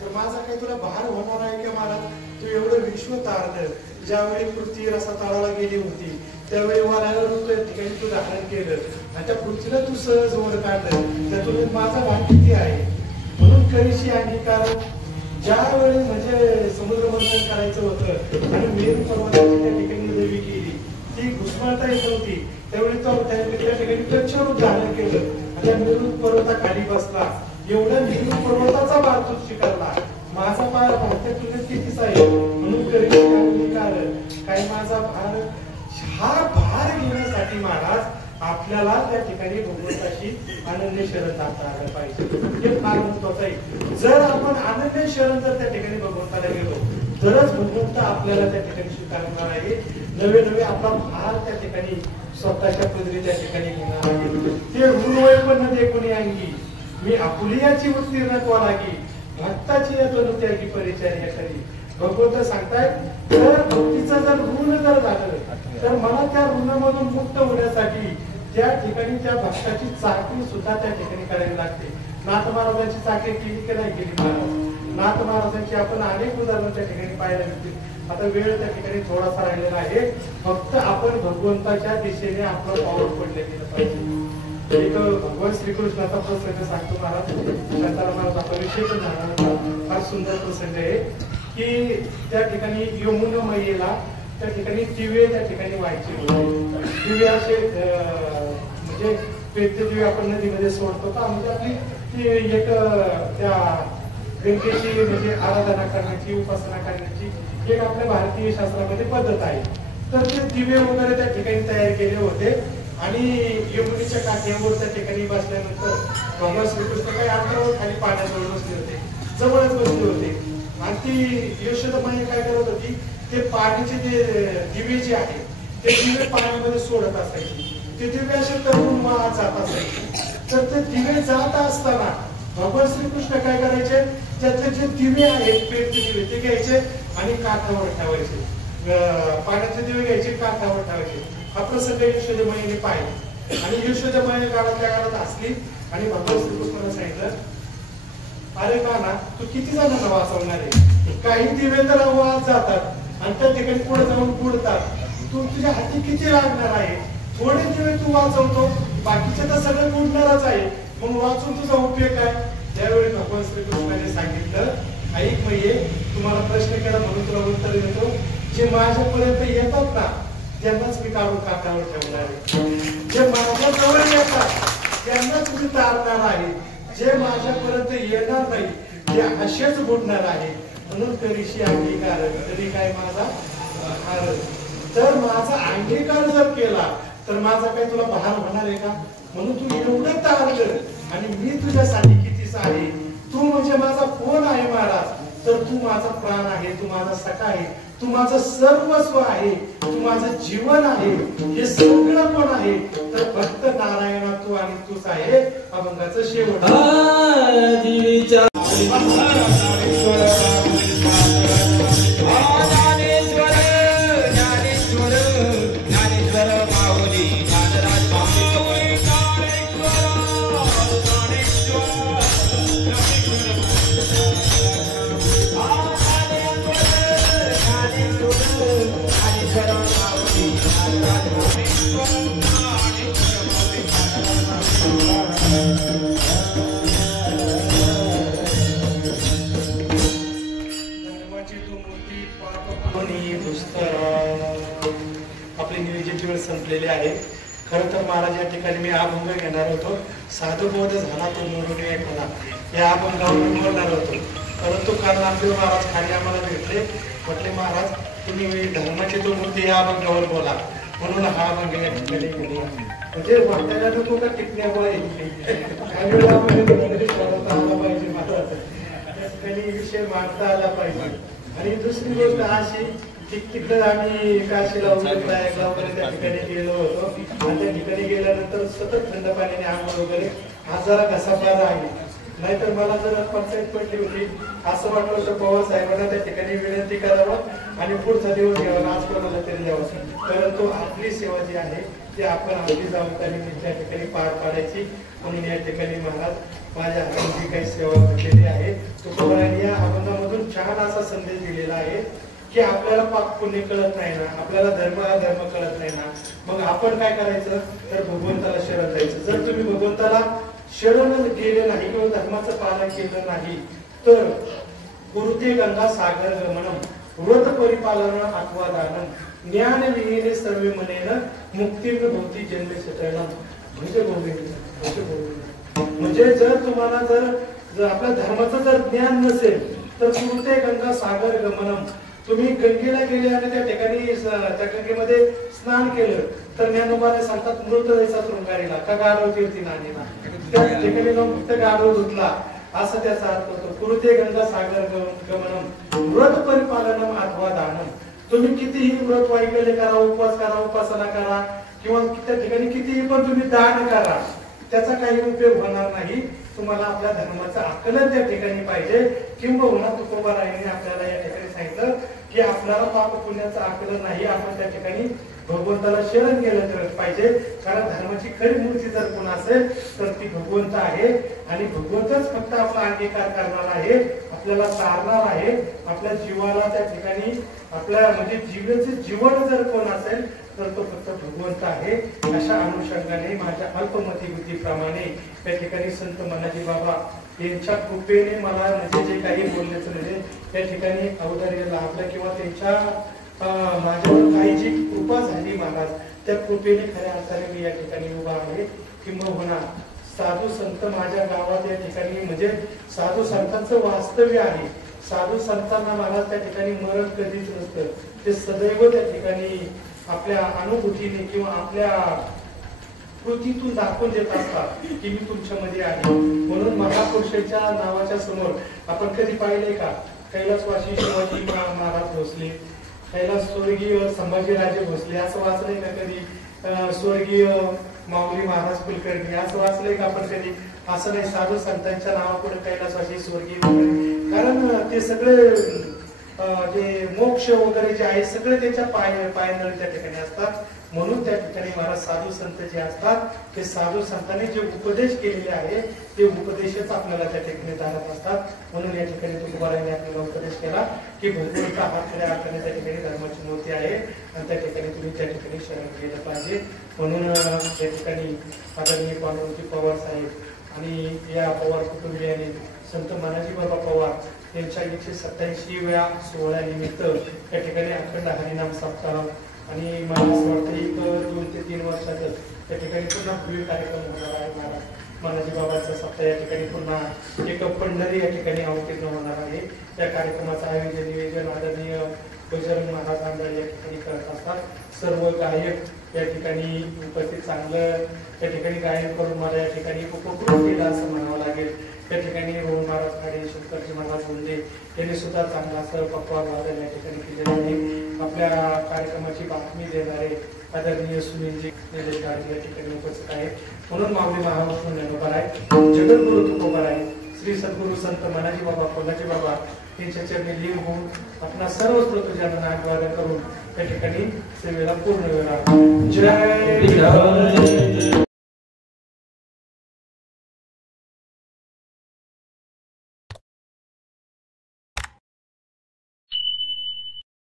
तर माझा काही तुला भार होणार आहे की महाराज? तू एवढं विश्व तारलं, ज्यावेळी पृथ्वी रसातळाला गेली होती त्यावेळी वाऱ्यावर त्या ठिकाणी तू धारण केलं आणि त्या पृथ्वीला तू सहज वर काढलं, त्यातून माझा भाग किती आहे? म्हणून करीशी अंगीकार ज्यावेळी म्हणजे समुद्र मंथन करायचं होतं आणि मेरू पर्वताची त्या ठिकाणी देवी केली, ती घुसमळता येत होती, त्यावेळी तो त्या ठिकाणी कच्छरूप धारण केलं आणि त्या मेरू पर्वताखाली बसला. एवढा मेरू पर्वताचा भार तू स्वीकारला, माझा भार भारतात तुझ्या कितीच आहे? म्हणून करीशी अंगीकार काय माझा भार? हा भार घेण्यासाठी महाराज आपल्याला त्या ठिकाणी भगवंताशी अनन्य शरण जाता आलं पाहिजे. हे फार महत्वाचं आहे. जर आपण अनन्य शरण जर त्या ठिकाणी भगवंताला गेलो तरच भगवंत आपल्याला त्या ठिकाणी स्वीकारणार आहे. नवे नवे आपला भार त्या ठिकाणी स्वतःच्या पदरी त्या ठिकाणी घेणार आहे. ते ऋणवय पण न दे कोणी अंगी, मी आपुलियाची उत्तीर्णत्वा लागी, भक्ताची येतो त्यागी परिचर्या करी. भगवंत सांगताय जर भक्तीचं जर ऋण जर झालं तर मला त्या ऋणामधून मुक्त होण्यासाठी त्या ठिकाणी त्या भक्ताची चाकरी सुद्धा त्या ठिकाणी करावी लागते. नाथ महाराजांची चाकरी केली की नाही केली महाराज? नाथ महाराजांची आपण अनेक उदाहरण त्या ठिकाणी पाहायला मिळतील. आता वेळ त्या ठिकाणी थोडासा राहिलेला आहे. फक्त आपण भगवंताच्या दिशेने आपलं पाऊल पडले गेलं पाहिजे. एक भगवान श्रीकृष्णाचा प्रसंग सांगतो महाराज. शांताराम महाराज आपला विषय पण झाला होता, फार सुंदर प्रसंग आहे की त्या ठिकाणी यमुना मैयेला त्या ठिकाणी दिवे त्या ठिकाणी व्हायचे होते. दिवे असे म्हणजे पेटते दिवे आपण नदीमध्ये सोडतो का, म्हणजे आपली एक त्या गंगेची म्हणजे आराधना करण्याची, उपासना करण्याची एक आपल्या भारतीय शास्त्रामध्ये पद्धत आहे. तर ते दिवे वगैरे त्या ठिकाणी तयार केले होते आणि यमुनेच्या काठ्यावर त्या ठिकाणी बसल्यानंतर भगवान श्रीकृष्ण काही अंतरावर खाली पाण्याजवळ बसले होते, जवळच बसले होते. आणि ती यशोदामाई काय करत होती, ते पाण्याचे जे दिवे जे आहे ते दिवे पाण्यामध्ये सोडत असायचे. ते दिवे असे तरुण वाहत जात असायचे. तर ते दिवे जात असताना भगवान श्रीकृष्ण काय करायचे, त्यातले जे दिवे आहेत पेटते दिवे ते घ्यायचे आणि काठावर ठेवायचे. पाण्याचे दिवे घ्यायचे, काठावर ठेवायचे. हा प्रसंग यशोदामाईने पाहिला आणि यशोदामाई काळातल्या काळात असली आणि भगवान श्रीकृष्णाला सांगितलं, अरे का ना तू किती जणांना वाचवणार आहे? काही दिवे तर वाहत जातात आणि त्या ठिकाणी पुढे जाऊन बुडतात. तू तुझ्या हाती किती लागणार आहे? थोडे दिवे तू वाचवतो, बाकीचे तर सगळे बुडणारच आहे, मग वाचून तुझा उपयोग काय? त्यावेळी भगवान श्रीकृष्णाने सांगितलं, ऐक मैये, तुम्हाला प्रश्न केला म्हणून तुला उत्तर देतो. जे माझ्यापर्यंत येतात ना त्यांनाच मी काढून काठावर ठेवणार आहे. जे माझ्या जवळ येतात त्यांनाच मी तारणार आहे. जे माझ्यापर्यंत येणार नाही ते असेच बुडणार आहे. म्हणून करीशी अंगीकार, तरी काय माझा हार. तर माझा अंगीकार जर केला तर माझा काय तुला भार होणार आहे का? म्हणून तू एवढं तारलं आणि मी तुझ्यासाठी कितीच आहे. तू म्हणजे माझा कोण आहे महाराज? तर तू माझा प्राण आहे, तू माझा सखा आहे, तू माझं सर्वस्व आहे, तू माझं जीवन आहे. हे सगळं कोण आहे? तर फक्त नारायणा तू आणि तूच आहे. अभंगाचं शेवट. आपली नियोजित वेळ संपलेली आहे. खरं तर महाराज या ठिकाणी मी अभंग घेणार होतो. साधुबोध झाला तो मोडून ऐकला या अभंगावर बोलणार होतो, परंतु काल नामदेव महाराज खाली आम्हाला भेटले. म्हटले महाराज तुम्ही धर्माची तो मूर्ती या अभंगावर बोला, म्हणून हा अभंग या ठिकाणी घेतला. म्हणजे वाटायला नको का टिकण्यामुळे पाहिजे महाराज, त्या ठिकाणी विषय मांडता आला पाहिजे. आणि दुसरी गोष्ट अशी तिकडे आम्ही काशीला वगैरे प्रयागला वगैरे त्या ठिकाणी गेलो होतो आणि त्या ठिकाणी गेल्यानंतर सतत थंड पाण्याने आंघोळ वगैरे हा जरा घसा प्यायला आहे. नाहीतर मला जर पंचायत पडली होती असं वाटलं होतं पवार साहेबांना त्या ठिकाणी विनंती करावं आणि पुढचा दिवस घ्यावा, आज कोणाला तरी द्यावं. परंतु आपली सेवा जी आहे ती आपण आपली जबाबदारी त्या ठिकाणी पार पाडायची. म्हणून या ठिकाणी महाराज माझ्या हाती जी काही सेवा केली आहे तो या की आपल्याला पाप पुण्य कळत नाही ना, आपल्याला धर्म कळत नाही ना, मग आपण काय करायचं तर भगवंताला शरण जायचं. जर तुम्ही भगवंताला शरण गेले नाही किंवा धर्माचं पालन केलं नाही तर कुरुते गंगा सागर गमनम व्रत परिपालन अथवा दानम ज्ञान विहीने सर्व मनेन मुक्तीर्न भवती जन्मे सतरणम. म्हणजे जर तुम्हाला जर आपल्या धर्माचं जर ज्ञान नसेल तर कुरुते गंगा सागर गमनम, तुम्ही गंगेला गेले आणि त्या ठिकाणी त्या गंगेमध्ये स्नान केलं तर ज्ञानोबाने सांगतात मृत जायचा शृंगारीला का गाढव तीर्थी नानीला, त्या ठिकाणी फक्त गाढव धुतला असं त्याचा अर्थ होतो. कुरुते गंगा सागर गमनम व्रत परिपालनम अथवा दानम. तुम्ही कितीही व्रत वैकल्य करा, उपवास करा, उपासना करा किंवा त्या ठिकाणी कितीही पण तुम्ही दान करा, त्याचा काही उपयोग होणार नाही. तुम्हाला आपल्या धर्माचं आकलन त्या ठिकाणी पाहिजे. किंबहुना तुकोबारायांनी आपल्याला या ठिकाणी सांगितलं की आपल्याला पाप पुण्याचं आकलन नाही, आपण त्या ठिकाणी भगवंताला शरण गेलं पाहिजे. कारण धर्माची खरी मूर्ती जर कोण असेल तर ती भगवंत आहे आणि भगवंतच फक्त आपला अंगीकार करणार आहे, आपल्याला तारणार आहे. आपल्या जीवाला त्या ठिकाणी आपल्या म्हणजे जीवाचे जीवन जर कोण असेल तर तो फक्त भगवंत आहे. अशा अनुषंगाने माझ्या अल्पमती बुद्धीप्रमाणे त्या ठिकाणी संत मनाजी बाबा यांच्या कृपेने मला म्हणजे जे काही बोलण्याचं म्हणजे त्या ठिकाणी अवधार्य लाभलं किंवा त्यांच्या माझ्यावर काही जी कृपा झाली महाराज, त्या कृपेने खऱ्या अर्थाने मी या ठिकाणी उभा आहे. किंबहुना साधू संत माझ्या गावात या ठिकाणी म्हणजे साधू संतांचं वास्तव्य आहे. साधू संतांना महाराज त्या ठिकाणी मरण कधीच नसतं, ते सदैव त्या ठिकाणी आपल्या अनुभूतीने किंवा आपल्या कृतीतून दाखवून देत असतात की मी तुमच्यामध्ये आहे. म्हणून महापुरुषाच्या नावाच्या समोर आपण कधी पाहिले का कैलासवासी शिवाजी महाराज भोसले, कैलास स्वर्गीय संभाजीराजे भोसले असं वाचलंय का कधी? स्वर्गीय माऊली महाराज कुलकर्णी असं वाचलंय का आपण कधी? असं नाही. साधू संतांच्या नावापुढे कैलासवासी स्वर्गीय, कारण ते सगळे जे मोक्ष वगैरे जे आहे सगळे त्याच्या पायनळी त्या ठिकाणी असतात. म्हणून त्या ठिकाणी महाराज साधू संत जे असतात ते साधू संतांनी जे उपदेश केलेले आहे ते उपदेशच आपल्याला त्या ठिकाणी जाणत असतात. म्हणून या ठिकाणी तुकोबारायांनी आपल्याला उपदेश केला की भगवंत हा खऱ्या अर्थाने त्या ठिकाणी धर्माची मूर्ती आहे आणि त्या ठिकाणी तुम्ही त्या ठिकाणी शरण गेलं पाहिजे. म्हणून त्या ठिकाणी आदरणीय पांडुरंगजी पवार साहेब आणि या पवार कुटुंबियांनी संत मनाजी बाबा पवार यांच्या 187व्या सोहळ्यानिमित्त त्या ठिकाणी अखंड हरिनाम सप्ताह आणि मला असं वाटतं 1-2 ते 3 वर्षातच त्या ठिकाणी पुन्हा भव्य कार्यक्रम होणार आहे. महाराज मनाजी बाबांचा सप्ताह या ठिकाणी पुन्हा एक पंढरी या ठिकाणी अवतीर्ण होणार आहे. त्या कार्यक्रमाचं आयोजन नियोजन आदरणीय बजरंग महाराज आंधळे या ठिकाणी करत असतात. सर्व गायक या ठिकाणी उपस्थित चांगलं त्या ठिकाणी गायन करून मला या ठिकाणी उपकृत केलं असं म्हणावं लागेल. त्या ठिकाणी रोहन महाराज खाडे, शंकरजी महाराज मुंडे यांनी सुद्धा चांगला असं पक्वान वादन या ठिकाणी केलेलं आहे. आपल्या कार्यक्रमाची बातमी देणारे आदरणीय सुनीलजी निलेश गाडगे या ठिकाणी उपस्थित आहेत. म्हणून माऊली महाराष्ट्र ज्ञानोबा आहे, जगद्गुरु तुकोबा आहे, श्री सद्गुरु संत मनाजी बाबा कोल्हाजी बाबा यांच्या चरणी लीन होऊन आपला सर्व स्तोत्रजांना अभिवादन करून त्या ठिकाणी सेवेला पूर्ण वेळा. जय